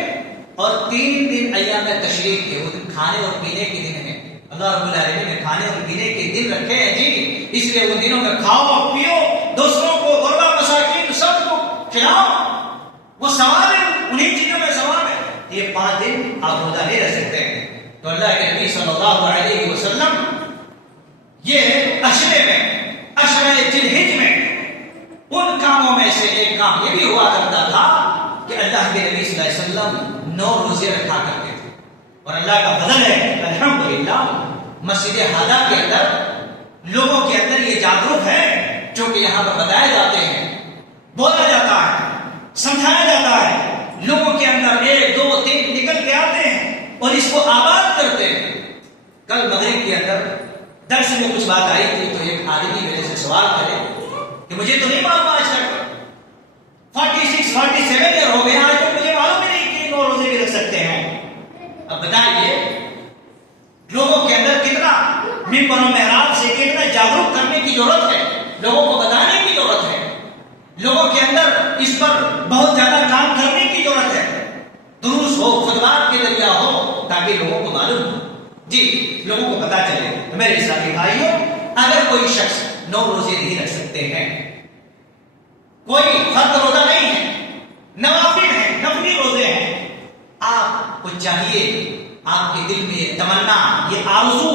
اور 3 دن ایام تشریق کے، وہ دن کھانے اور پینے کے دن ہیں. اللہ رب العالمین نے کھانے اور پینے کے دن رکھے ہیں. جی اس لیے ان دنوں میں کھاؤ پیو، دوسروں کو، غربا مساکین سب کو کھلاؤ. وہ سوال ہے، انہیں چیزوں میں سوال ہے. یہ 5 دن آپ روزہ نہیں رہ سکتے ہیں. تو اللہ کے نبی صلی اللہ علیہ وسلم یہ عشرے میں، عشرے ذی الحجہ میں ان کاموں میں سے ایک کام یہ بھی ہوا کرتا تھا کہ اللہ کے نبی صلی اللہ علیہ وسلم 9 روزے رکھا کرتے تھے. اور اللہ کا فضل ہے الحمدللہ، مسجد ہادہ کے اندر لوگوں کے اندر یہ جاگرک ہے، جو کہ یہاں پر بتائے جاتے ہیں، بولا جاتا ہے، سمجھایا جاتا ہے. لوگوں کے اندر 1 2 3 نکل کے آتے ہیں اور اس کو آباد کرتے ہیں. کل مغرب کے اندر درس میں کچھ بات آئی تھی تو ایک آدمی میرے سے سوال کرے کہ مجھے تو نہیں معلوم آج تک 46 47 ایئر ہو گئے، آج تک مجھے معلوم ہی نہیں کہ 9 کے ذریعہ ہو تاکہ لوگوں کو معلوم ہو، جی لوگوں کو پتا چلے۔ میرے اسلامی بھائیوں، اگر کوئی شخص 9 روزے نہیں رکھ سکتے ہیں، کوئی فرض روزہ نہیں ہے، نوافل ہیں، نفلی روزے ہیں، آپ کو چاہیے آپ کے دل میں یہ تمنا، یہ آرزو،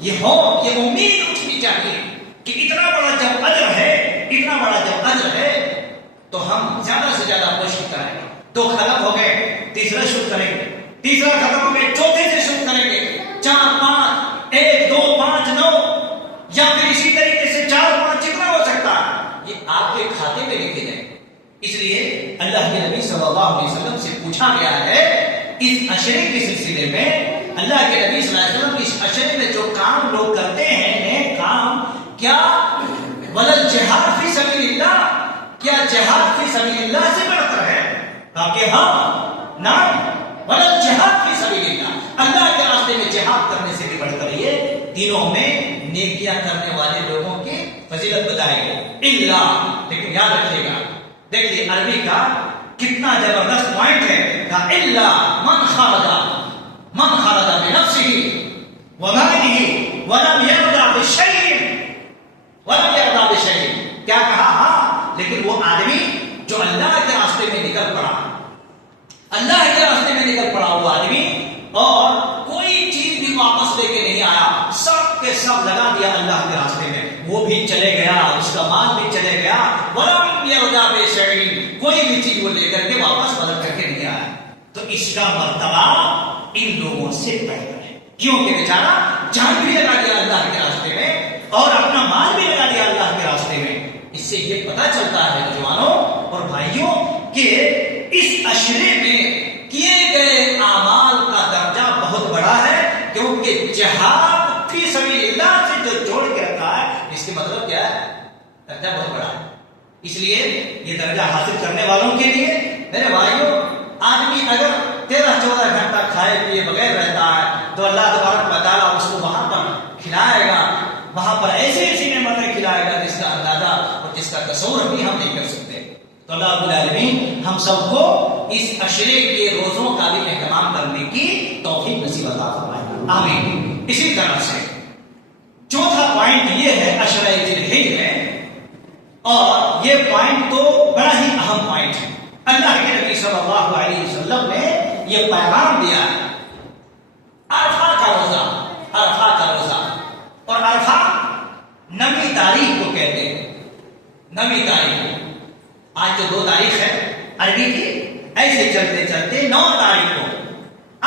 یہ ہو، یہ امید اٹھنی چاہیے کہ اتنا بڑا جب اجر ہے، اتنا بڑا جب اجر ہے تو ہم زیادہ سے زیادہ کوشش کریں گے۔ 2 ختم ہو گئے، تیسرا شروع کریں گے، تیسرا ختم ہو گئے، چوتھے سے شروع کریں گے، 4 5 1 2 5 9 یا پھر اسی طریقے سے 4 5 جتنا ہو سکتا ہے یہ آپ کے کھاتے میں لکھے جائیں۔ اس لیے اللہ کے نبی صلی اللہ علیہ وسلم سے پوچھا گیا ہے اس عشرے کے سلسلے میں، اللہ کے نبی صلی اللہ علیہ وسلم اس عشرے میں جو کام لوگ کرتے ہیں نیک کام، کیا ولل جہاد فی سبیل اللہ، کیا جہاد فی سبیل اللہ سے بڑھتا ہے؟ تاکہ ہم نہ ولل جہاد فی سبیل اللہ، اللہ کے راستے میں جہاد کرنے سے بھی بڑھ کر یہ دینوں میں نیکیاں کرنے والے لوگوں کی فضیلت بتائے گئے۔ اللہ، لیکن یاد رکھیے گا، دیکھیے عربی کا کتنا زبردست پوائنٹ ہے، کہ الا من خرج بنفسه وماله ولم يرضى بشيء، کیا کہا؟ ہاں، لیکن وہ آدمی جو اللہ کے راستے میں نکل پڑا، اللہ کے راستے میں نکل پڑا وہ آدمی، اور کوئی چیز بھی واپس لے کے نہیں آیا، سب کے سب لگا دیا اللہ کے راستے میں، وہ بھی چلے گیا، اس کا مال بھی چلے گیا، ولم يرضى بشيء، کوئی بھی چیز وہ لے کر کے واپس بدل کر کے نہیں آیا، تو اس کا مرتبہ ان لوگوں سے بہتر ہے، کیونکہ بیچارہ جان بھی لگا دیا اللہ کے راستے میں اور اپنا مال بھی لگا دیا اللہ کے راستے میں۔ اس سے یہ پتا چلتا ہے نوجوانوں اور بھائیوں کہ اس عشرے میں کیے گئے اعمال کا درجہ بہت بڑا ہے، کیونکہ جہاد فی سبیل اللہ سے جو جوڑ کے رکھا ہے، اس کے مطلب کیا ہے؟ درجہ بہت بڑا ہے۔ اس لیے یہ درجہ حاصل کرنے والوں کے لیے میرے بھائیوں، آدمی اگر 13-14 گھنٹہ کھائے پیے بغیر رہتا ہے تو اللہ تبارک و تعالیٰ اس کو وہاں پر کھلائے گا، وہاں پر ایسی ایسی نعمتیں کھلائے گا جس کا اندازہ اور جس کا تصور بھی ہم نہیں کر سکتے۔ تو اللہ رب العالمین ہم سب کو اس عشرے کے روزوں کا بھی اہتمام کرنے کی توفیق نصیب عطا فرمائے، آمین۔ اسی طرح سے چوتھا پوائنٹ یہ ہے عشرہ ذی الحجہ ہے، اور یہ پوائنٹ تو بڑا ہی اہم پوائنٹ ہے۔ اللہ کے نبی صلی اللہ علیہ وسلم نے یہ پیغام دیا ہے، عرفہ کا روزہ، عرفہ کا روزہ، اور عرفہ نویں تاریخ کو کہتے ہیں، نویں تاریخ کو، آج تو 2 تاریخ ہے عربی کی، ایسے چلتے چلتے 9 تاریخ کو،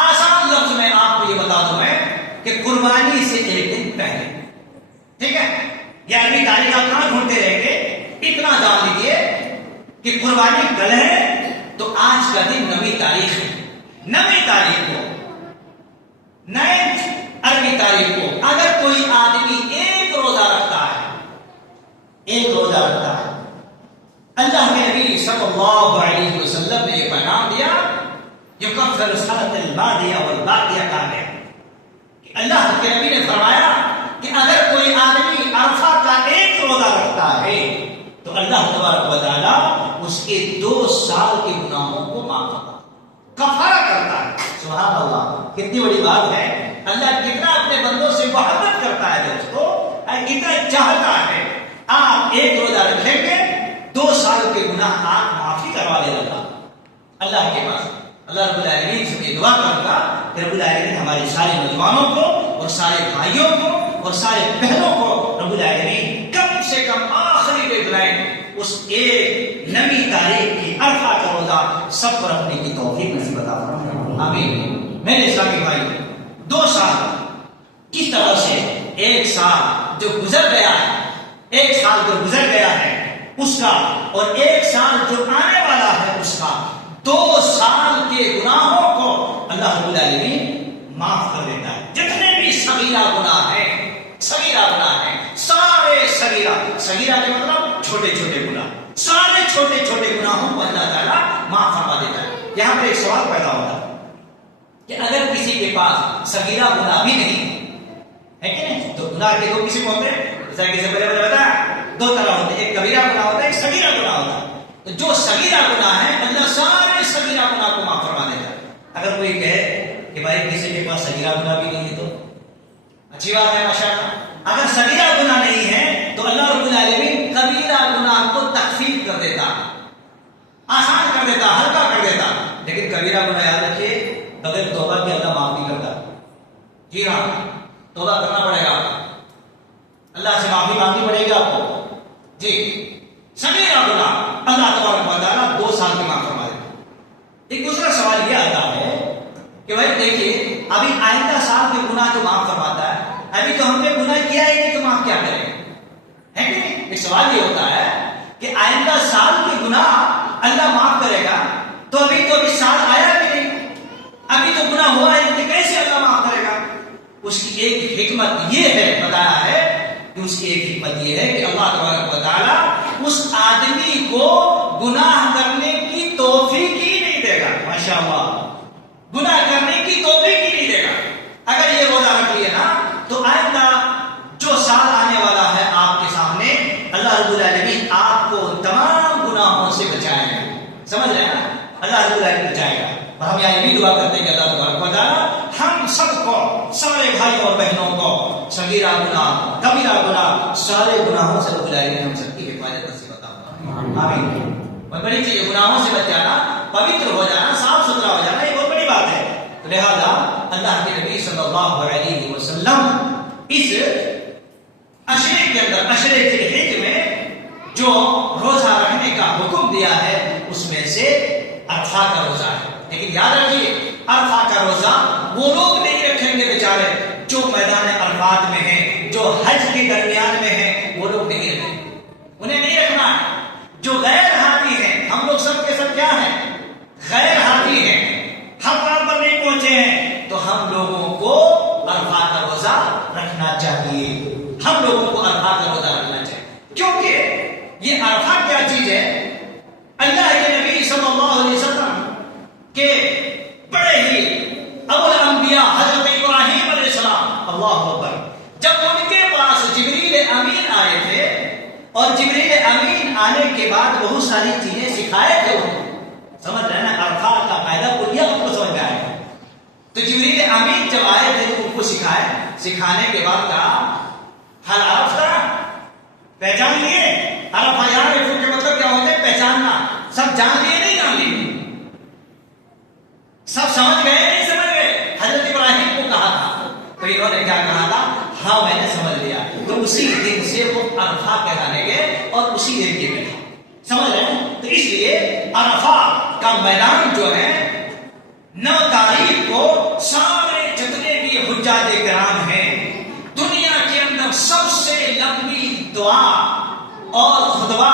آسان لفظ میں آپ کو یہ بتا دوں میں کہ قربانی سے 1 دن پہلے، ٹھیک ہے؟ یہ عربی تاریخ آپ کہاں ڈھونڈتے رہیں گے؟ اتنا جان لیجیے کہ قربانی کل ہے تو آج کا دن 9 تاریخ ہے، 9 تاریخ کو، 9 عربی تاریخ کو اگر کوئی آدمی 1 روزہ رکھتا ہے، 1 روزہ رکھتا ہے، اللہ کے نبی صلی اللہ علیہ وسلم نے یہ پیغام دیا، یکفر السنۃ الماضیہ والباقیہ کا ہے کہ اللہ کے نبی نے فرمایا کہ اگر کوئی آدمی عرفہ کا 1 روزہ رکھتا ہے تو اللہ تبارک و تعالیٰ اس کے 2 سال کے گناہوں کو معاف کرتا ہے، کفارہ کرتا ہے۔ سبحان اللہ، کتنی بڑی بات ہے، اللہ کتنا اپنے بندوں سے محبت کرتا ہے دوستو، کتنا چاہتا ہے۔ آپ 1 روزہ رکھیں گے، 2 سال کے گناہ آپ معافی کروا دے گا اللہ کے پاس۔ اللہ رب العالمین سے میں دعا کروں گا کہ رب العالمین ہمارے سارے نوجوانوں کو اور سارے بھائیوں کو اور سارے بہنوں کو رب العالمین کم سے کم آخری ڈیڈ لائن اس 9 تاریخ کی عرفہ کا روزہ سب پر رکھنے کی توفیق نصیب عطا فرمائے، آمین۔ میرے اسلامی بھائی، 2 سال کس طرح سے 1 سال جو گزر گیا ہے، 1 سال جو گزر گیا ہے اس کا، اور 1 سال جو آنے والا ہے اس کا، 2 سال کے گناہوں کو اللہ رب العالمین معاف کر دیتا ہے۔ جتنے بھی صغیرہ گناہ ہیں، صغیرہ گناہ ہیں، سارے صغیرہ کے مطلب چھوٹے چھوٹے گناہ، سارے چھوٹے چھوٹے گناہوں کو اللہ تعالیٰ معاف فرما دیتا ہے۔ یہاں پہ ایک سوال پیدا ہوتا ہے کہ اگر کسی کے پاس صغیرہ گناہ بھی نہیں ہے کہ نہیں، تو گناہ کے 2 قسم ہوتے ہیں، جیسا کہ پہلے میں نے بتایا 2 طرح ہوتے ہیں، ایک کبیرہ گناہ ہوتا ہے، ایک صغیرہ گناہ ہوتا ہے۔ تو جو صغیرہ گناہ ہے اللہ سارے صغیرہ گناہ کو معاف فرما دیتا ہے۔ اگر کوئی کہے کہ بھائی کسی کے پاس صغیرہ گناہ بھی نہیں ہے تو اچھی بات ہے ماشاءاللہ، اگر صغیرہ گناہ نہیں ہے تو اللہ رب العالمین کبیرہ گناہ کو تخفیف کر دیتا، آسان کر دیتا، ہلکا کر دیتا، لیکن کبیرہ گناہ یاد رکھیے بغیر توبہ کے اللہ معاف نہیں کرتا۔ جی ہاں، توبہ کرنا پڑے گا، اللہ سے معافی مانگنی پڑے گی آپ کو۔ جی، صغیرہ گناہ اللہ تبارک و تعالیٰ 2 سال کی معاف فرما دیتا۔ ایک دوسرا سوال یہ آتا ہے کہ بھائی دیکھیے ابھی آئندہ سال کے گناہ جو معاف فرماتا ہے، ابھی تو ہم نے گناہ کیا ہی نہیں تو معاف کیا کریں، ہے کہ نہیں؟ ایک سوال یہ ہوتا ہے کہ آئندہ سال کے گناہ اللہ معاف کرے گا تو ابھی سال آیا بھی نہیں، ابھی تو گناہ ہوا ہے تو کیسے اللہ معاف کرے گا؟ اس کی ایک حکمت یہ ہے، بتایا ہے کہ اس کی ایک حکمت یہ ہے کہ اللہ تبارک و تعالیٰ اس آدمی کو گناہ کرنے کی توفیق ہی نہیں دے گا۔ ماشاءاللہ، گناہ کرنے کی توفیق ہی نہیں دے گا۔ اگر یہ روزہ رکھ لیے نا تو آئندہ جو سال آنے والا ہے آپ کے سامنے، اللہ رب العالمین آپ کو تمام گناہوں سے بچائے گا۔ سمجھ رہے ہیں نا؟ اللہ رب العالمین بچائے گا۔ اور ہم یہاں بھی دعا کرتے ہیں کہ اللہ تبارک و تعالیٰ ہم سب کو، سارے بھائی اور بہنوں کو، صغیرہ گناہ، کبیرہ گناہ، سارے گناہوں سے رب العالمین ہم سب کی حفاظت نصیب عطا فرمائے۔ آمین۔ بہت بڑی چیز ہے گناہوں سے بچ جانا، پوتر ہو جانا، صاف ستھرا ہو جانا، یہ بہت بڑی بات ہے۔ لہذا اللہ کے نبی صلی اللہ علیہ وسلم اس عشرے کے اندر، عشرے ذی الحجہ میں جو روزہ رکھنے کا حکم دیا ہے اس میں سے عرفہ کا روزہ ہے۔ لیکن یاد رکھیے عرفہ کا روزہ وہ لوگ نہیں رکھیں گے بیچارے جو میدان عرفات میں ہیں، جو حج کے درمیان میں ہیں، وہ لوگ نہیں رکھیں گے، انہیں نہیں رکھنا ہے۔ جو غیر حاجی ہیں، ہم لوگ سب کے سب کیا ہیں؟ غیر حاجی ہیں، ہم وہاں پر نہیں پہنچے ہیں، تو ہم لوگوں کو عرفہ کا روزہ رکھنا چاہیے، ہم لوگوں کو عرفہ کا روزہ رکھنا چاہیے، کیونکہ یہ عرفہ کیا چیز ہے؟ اللہ کے نبی صلی اللہ علیہ وسلم کہ بڑے ہی ابو الانبیاء حضرت ابراہیم علیہ السلام، اللہ اکبر، جب ان کے پاس جبریل امین آئے تھے اور جبریل امین آنے کے بعد بہت ساری چیزیں سکھائے تھے انہیں، سمجھ رہے ہیں نا؟ عرفہ کا قاعدہ کلیہ ان کو سمجھ میں آئے گا۔ تو جبریل امین جب آئے تھے تو ان کو سکھائے، سکھانے کے بعد کہا حل عرفتہ، پہچان لیے؟ عرفہ یہاں کے مطلب کیا ہوتا ہے؟ پہچاننا۔ سب جان لیے نہیں جان لیے؟ سب سمجھ گئے نہیں سمجھ گئے؟ حضرت ابراہیم کو کہا تھا تو انہوں نے کیا کہا تھا؟ ہاں میں نے سمجھ لیا۔ تو اسی دن سے وہ عرفہ کہلانے گئے اور اسی دن کے گئے، سمجھ رہے ہیں؟ تو اس لیے عرفہ کا میدان جو ہے 9 تاریخ کو سارے جتنے بھی حجاج کرام ہیں دنیا کے اندر سب سے لمبی دعا اور خطبہ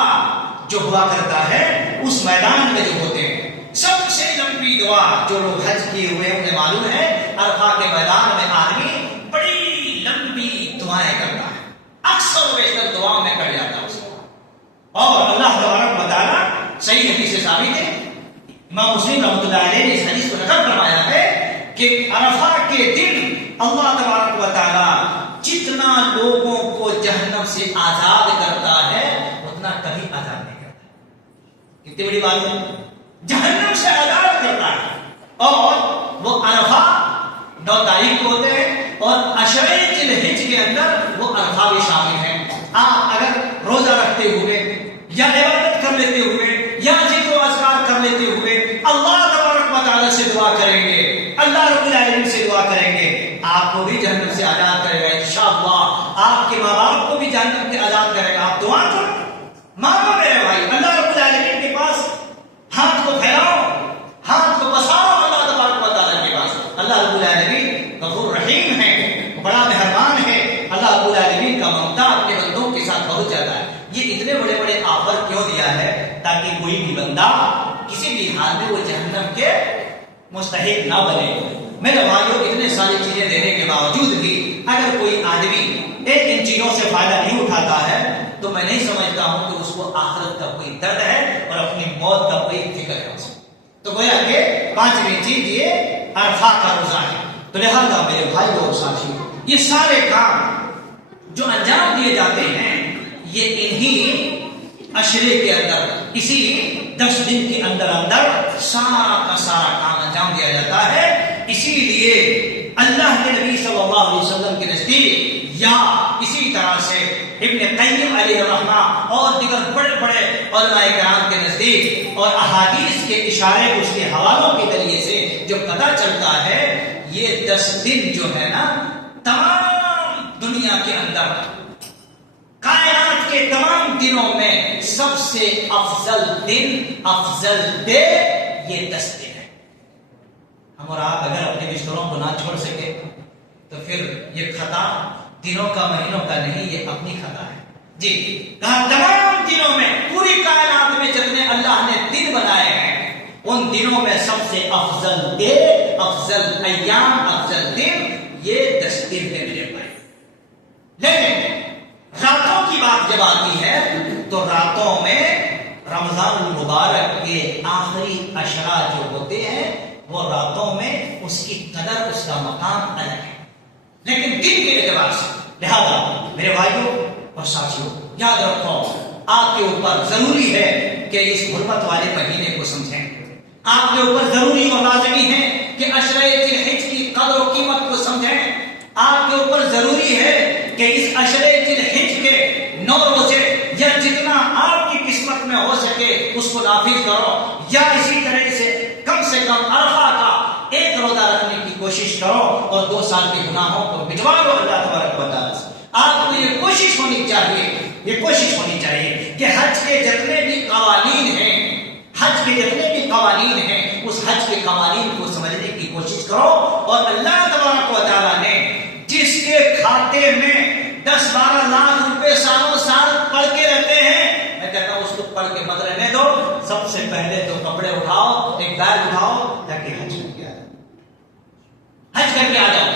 جو ہوا کرتا ہے اس میدان میں جو ہوتے ہیں، سب سے لمبی دعا جو لوگ حج کیے ہوئے انہیں معلوم ہے، عرفہ کے میدان میں آدمی بڑی لمبی دعائیں کرتا ہے، اکثر و بیشتر دعاؤں میں کر جاتا ہے اس کو۔ اور اللہ تبارک و تعالیٰ صحیح حدیث سے ثابت ہے، امام مسلم رحمۃ اللہ علیہ نے اس حدیث کو نقل فرمایا ہے کہ عرفہ کے دن اللہ تبارک و تعالیٰ جتنا لوگوں کو جہنم سے آزاد کرتا ہے اتنا کبھی آزاد نہیں کرتا۔ کتنی بڑی بات ہے، جہنم سے آزاد کرتا ہے۔ اور وہ عرفہ 9 تاریخ کو ہوتے ہیں اور عشرے ذی الحجہ کے اندر وہ عرفہ بھی شامل ہیں۔ آپ اگر روزہ رکھتے ہوئے یا عبادت کر لیتے ہوئے یا ذکر و اذکار کر لیتے ہوئے اللہ تبارک و تعالیٰ سے دعا کریں گے، اللہ رب العالمین سے دعا کریں گے، آپ کو بھی جہنم سے آزاد کرے گا انشاءاللہ، آپ کے ماں باپ کو بھی جہنم سے آزاد کرے گا۔ آپ دعا کرو، مانگو میرے بھائی، اللہ رب العالمین کے پاس ہاتھ کو پھیلاؤ، ہاتھ کو پسارو اللہ تبارک و تعالیٰ کے پاس۔ اللہ رب العالمین غفور رحیم ہے، بڑا مہربان ہے، اللہ رب العالمین کا ممتا اپنے بندوں کے ساتھ بہت زیادہ ہے۔ یہ اتنے بڑے بڑے آفر کیوں دیا ہے؟ تاکہ کوئی بھی بندہ کسی بھی حال میں وہ جہنم کے مستحق نہ بنے۔ میرے بھائیوں، اتنے ساری چیزیں دینے کے باوجود بھی اگر کوئی آدمی ان چیزوں سے فائدہ نہیں اٹھاتا ہے تو میں نہیں سمجھتا ہوں کہ اس کو آخرت کا کوئی درد ہے اور اپنی موت کا کوئی فکر ہے اس کو۔ تو گویا کہ 5ویں چیز یہ عرفہ کا روزہ ہے۔ تو لہذا میرے بھائی اور ساتھی، یہ سارے کام جو انجام دیے جاتے ہیں یہ انہی عشرے کے اندر، اسی 10 دن کے اندر اندر سارا کا سارا کام انجام دیا جاتا ہے۔ اسی لیے اللہ کے نبی صلی اللہ علیہ وسلم کے نزدیک یا اسی طرح سے ابن قیم علیہ الرحمہ اور دیگر بڑے بڑے علماء کرام کے نزدیک اور احادیث کے اشارے اس کے حوالوں کے ذریعے سے جو پتہ چلتا ہے یہ 10 دن جو ہے نا تمام دنیا کے اندر کائنات کے تمام دنوں میں سب سے افضل دن افضل ڈے یہ 10 دن ہے. ہم اور آپ اگر اپنے بستروں کو نہ چھوڑ سکے تو پھر یہ خطا دنوں کا مہینوں کا نہیں، یہ اپنی خطا ہے. جی کہا تمام دنوں میں پوری کائنات میں جتنے اللہ نے دن بنائے ہیں ان دنوں میں سب سے افضل ڈے افضل ایام افضل دن یہ 10 دن ہے میرے بھائی. لیکن راتوں کی بات جب آتی ہے تو راتوں میں رمضان المبارک کے آخری عشرہ جو ہوتے ہیں وہ راتوں میں اس کی قدر اس کا مقام الگ ہے. لیکن دن کے اعتبار سے لہذا میرے بھائیوں اور ساتھیوں یاد رکھو آپ کے اوپر ضروری ہے کہ اس حرمت والے مہینے کو سمجھیں. آپ کے اوپر ضروری اور لازمی ہے کہ عشرہ ذی الحجہ کی قدر و قیمت کو سمجھیں. آپ کے اوپر ضروری ہے کہ اس عشرہ ذی الحجہ کے 9 روزے یا جتنا آپ کی قسمت میں ہو سکے اس کو نافذ کرو، یا اسی طرح سے کم عرفہ کا 1 روزہ رکھنے کی کوشش کرو اور 2 سال کے گناہوں کو مٹوا لو اللہ تبارک و تعالیٰ سے. آپ کو یہ کوشش ہونی چاہیے کہ حج کے جتنے بھی قوانین ہیں اس حج کے قوانین کو سمجھنے کی کوشش کرو. اور اللہ تبارک و تعالیٰ نے جس کے کھاتے میں 10-12 لاکھ روپے سالوں سال پڑ کے رہتے ہیں، میں کہتا ہوں اس کو پڑھ کے مت رہنے دو. سب سے پہلے تو کپڑے اٹھاؤ، ایک بیگ اٹھاؤ تاکہ حج کر کے آ جاؤ.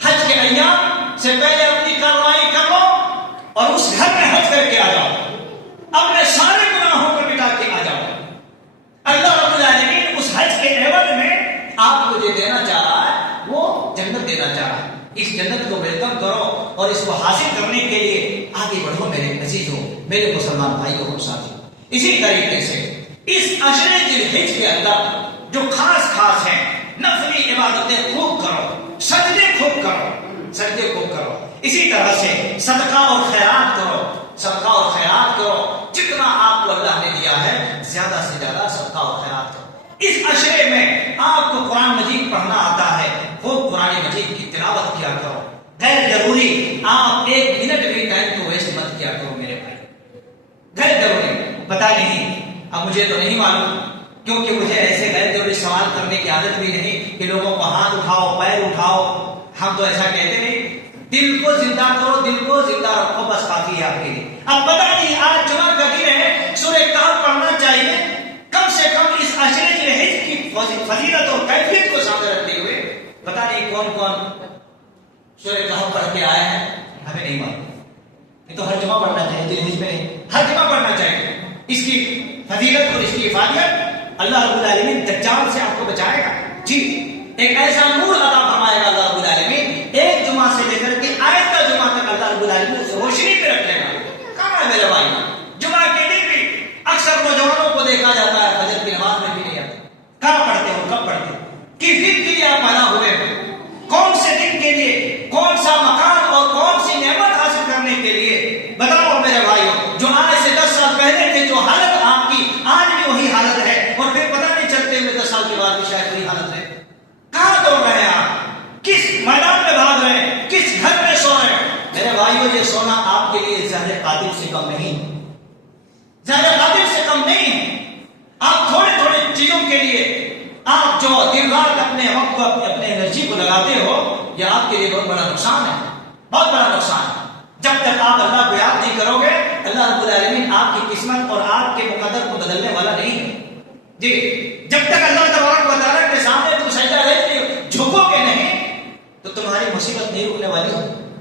حج کے ایام سے پہلے اپنی کارروائی کر لو اور اس گھر میں حج کر کے آ جاؤ. اپنے سارے گناہوں کو مٹا کے آ جاؤ. اللہ رب العالمین اس حج کے عوض میں آپ کو جو دینا چاہ رہا ہے وہ جنت دینا چاہ رہا ہے. اس جنت کو ویلکم کرو اور اس کو حاصل کرنے کے لیے آگے بڑھو میرے عزیزوں، میرے مسلمان بھائیوں اور ساتھیوں. اسی طریقے سے اس عشرہ ذی الحجہ کے اندر جو خاص ہیں نفلی عبادتیں خوب کرو، سجدے خوب کرو. اسی طرح سے صدقہ اور خیرات کرو. جتنا آپ کو اللہ نے دیا ہے زیادہ سے زیادہ صدقہ اور خیرات کرو. اس عشرے میں آپ کو قرآن مجید پڑھنا آتا ہے، خوب قرآن مجید کی تلاوت کیا کرو. غیر ضروری آپ 1 منٹ بھی ٹائم کو ویسٹ مت کیا کرو میرے بھائی. غیر ضروری پتہ نہیں، اب مجھے تو نہیں معلوم کیونکہ مجھے ایسے غیر ضروری سوال کرنے کی عادت بھی نہیں کہ لوگوں کو ہاتھ اٹھاؤ پیر اٹھاؤ. ہم تو ایسا کہتے نہیں. دل کو زندہ کرو، دل کو زندہ رکھو، بس کافی ہے آپ کے لیے. اب پتہ نہیں آج جمعہ کا دن ہے، سورہ کہف پڑھنا چاہیے کم سے کم اس عشرہ ذی الحجہ کی فضیلت اور کیفیت کو سامنے رکھتے ہوئے. پتہ نہیں کون سورہ کہف پڑھ کے آیا ہے، ہمیں نہیں معلوم. یہ تو ہر جمعہ پڑھنا چاہیے، ذی الحجہ میں نہیں، ہر جمعہ پڑھنا چاہیے. اس کی فضیلت اور اس کی افادیت اللہ رب العالمین دجال سے آپ کو بچائے گا. جی ایک ایسا نور عطا فرمائے گا اللہ رب العالمین، ایک جمعہ سے لے کر کے آئندہ جمعہ تک اللہ رب العالمین سے روشنی پہ رکھے گا. کہاں ہے میرے بھائی؟ جمعہ کے دن بھی اکثر نوجوانوں کو دیکھا جاتا ہے فجر کی نماز میں بھی نہیں آتے. کہاں پڑھتے ہو، کب پڑھتے ہو، کس دن کے لیے آپ پیدا ہوئے ہو، کون سے دن کے لیے، کون سا مقام اور کون سی نعمت حاصل کرنے کے لیے؟ بتاؤ میرے بھائیوں. جو آج سے 10 سال پہلے تھے جو حالت آپ کی آج بھی وہی حالت ہے، اور پھر پتہ نہیں چلتے ہوئے 10 سال کے بعد بھی شاید وہی حالت ہے. کہاں دوڑ رہے ہیں آپ؟ کس میدان میں بھاگ رہے ہیں؟ کس گھر میں سو رہے ہیں؟ میرے بھائیوں یہ سونا آپ کے لیے زہر قاتل سے کم نہیں، زہر قاتل سے کم نہیں. آپ تھوڑے چیزوں کے لیے آپ جو دن رات اپنے وقت کو اپنے انرجی کو لگاتے ہو، یہ آپ کے لیے بہت بڑا نقصان ہے، بہت بڑا نقصان ہے. جب تک آپ اللہ کو یاد نہیں کرو گے اللہ رب العالمین آپ کی قسمت اور آپ کے مقدر کو بدلنے والا نہیں ہے. جی جب تک اللہ تبارک و تعالیٰ کے سامنے تم سجدہ رہتے جھکو گے نہیں تو تمہاری مصیبت نہیں رکنے والی.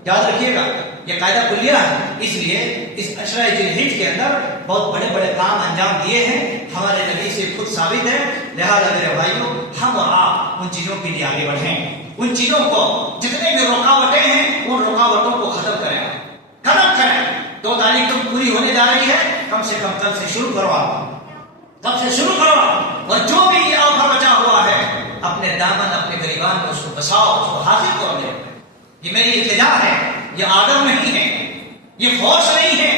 یاد رکھیے گا یہ قاعدہ کلیہ ہے. اس لیے اس عشرہ ذی الحجہ کے اندر بہت بڑے بڑے کام انجام دیے ہیں، ہمارے نبی سے خود ثابت ہے. لہذا میرے بھائیوں ہم اور آپ ان چیزوں کے لیے آگے بڑھیں. ان چیزوں کو جتنے بھی رکاوٹیں ہیں ان رکاوٹوں کو ختم کریں. 2 تاریخ تو پوری ہونے جا رہی ہے، کم سے کم کل سے شروع کرو. آپ کب سے شروع کرو، اور جو بھی یہ آفر بچا ہوا ہے اپنے دامن اپنے غریبان زبان میں اس کو بساؤ، اس کو حاضر کرو میرے پہ. یہ میری التجا ہے، یہ آدم نہیں ہے، یہ فورس نہیں ہے.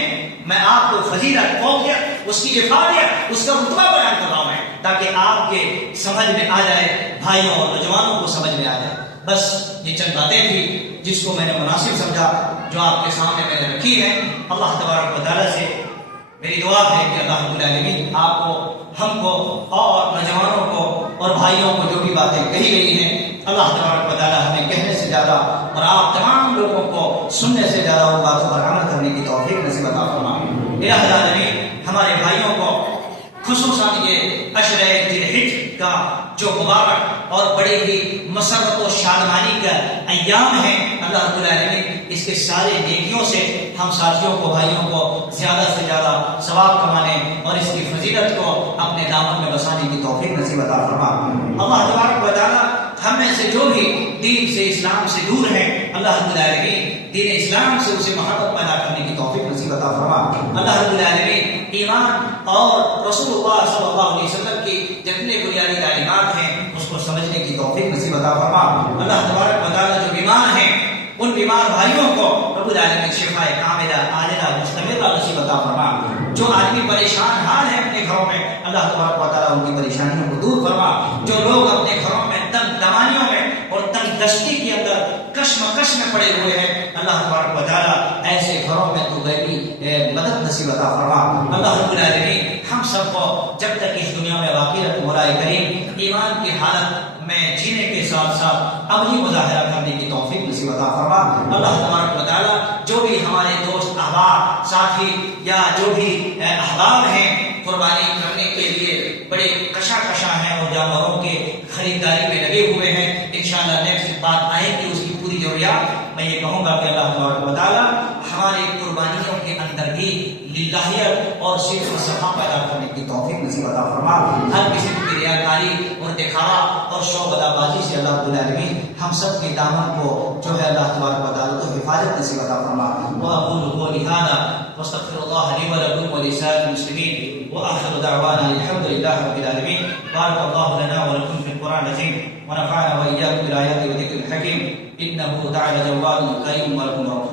میں آپ کو فضیلت، فوقیت، اس کی افادیت، اس کا رتبہ بیان کر رہا ہوں میں، تاکہ آپ کے سمجھ میں آ جائے، بھائیوں اور نوجوانوں کو سمجھ میں آ جائے. بس یہ چند باتیں تھی جس کو میں نے مناسب سمجھا، جو آپ کے سامنے میں نے رکھی ہے. اللہ تبارک و تعالیٰ سے میری دعا ہے کہ اللہ رب العالمین آپ کو، ہم کو اور نوجوانوں کو اور بھائیوں کو جو بھی باتیں کہی گئی ہیں، اللہ تبارک و تعالیٰ ہمیں کہنے سے زیادہ اور آپ تمام لوگوں کو سننے سے زیادہ ان باتوں پر عمل کرنے کی توفیق نصیب عطا فرمائے. الہ العالمین ہمارے بھائیوں کو خصوصاً یہ عشرہ ذی الحجہ کا جو مبارک اور بڑے ہی مسرت و شادمانی کا ایام ہے، اللہ رب العالمین اس کے سارے نیکیوں سے ہم ساتھیوں کو، بھائیوں کو زیادہ سے زیادہ ثواب کمانے اور اس کی فضیلت کو اپنے دامن میں بسانے کی توفیق نصیب عطا فرما. اللہ تبارک و تعالیٰ ہم میں سے جو بھی دین سے، اسلام سے دور ہیں، اللہ رب العالمین دین اسلام سے اسے محبت پیدا کرنے کی توفیق نصیب عطا فرما. اللہ رب العالمین ایمان اور رسول اللہ صلی اللہ علیہ وسلم کی جتنے بنیادی تعلیمات ہیں اس کو سمجھنے کی توفیق نصیب عطا فرما. اللہ تبارک و تعالیٰ جو بیمار ہیں ان بیمار بھائیوں کو رب العالمین شفائے کاملہ عاجلہ مستمرہ نصیب عطا فرما. جو آدمی پریشان حال ہے اپنے گھروں میں، اللہ تبارک و تعالیٰ ان کی پریشانیوں کو دور فرما. جو لوگ اپنے گھروں میں تنگ دمانیوں میں اور تنگ دستی کے اندر کشمکش میں پڑے ہوئے ہیں، اللہ تبارک و تعالیٰ ایسے گھروں میں تو غیبی مدد نصیب عطا فرما. اللہ رب العالمین ہم سب کو جب تک اس دنیا میں باقی رکھ مولا کریم ایمان کی حالت میں جینے کے ساتھ ساتھ عملی مظاہرہ کرنے کی توفیق نصیب عطا فرما. اللہ تبارک و تعالیٰ جو بھی ہمارے دوست احباب ساتھی یا جو بھی احباب ہیں قربانی کرنے کے لیے بڑے کشا ہیں اور جانوروں کے خریداری میں لگے ہوئے ہیں، انشاءاللہ نیکسٹ بات آئے گی اس کی پوری ضروریات. میں یہ کہوں گا کہ اللہ تبارک و تعالیٰ ہمارے قربانیوں کے اندر بھی للہیت اور صرف و صفا پیدا کرنے کی توفیق نصیب عطا فرما. ہر قسم کی ریاکاری اور دکھاوا اور شعبدہ بازی سے اللہ رب العالمین ہم سب کے دامن کو جو ہے اللہ تبارک و تعالیٰ کو حفاظت نصیب عطا فرما. وأقول قولي هذا واستغفر الله لي ولكم ولسائر المسلمين وآخر دعوانا الحمد لله رب العالمين. بارك الله لنا ولكم في القرآن العظيم ونفعنا وإياكم بالآيات وذكر الحكيم إنه تعالى جواد كريم ولكم رب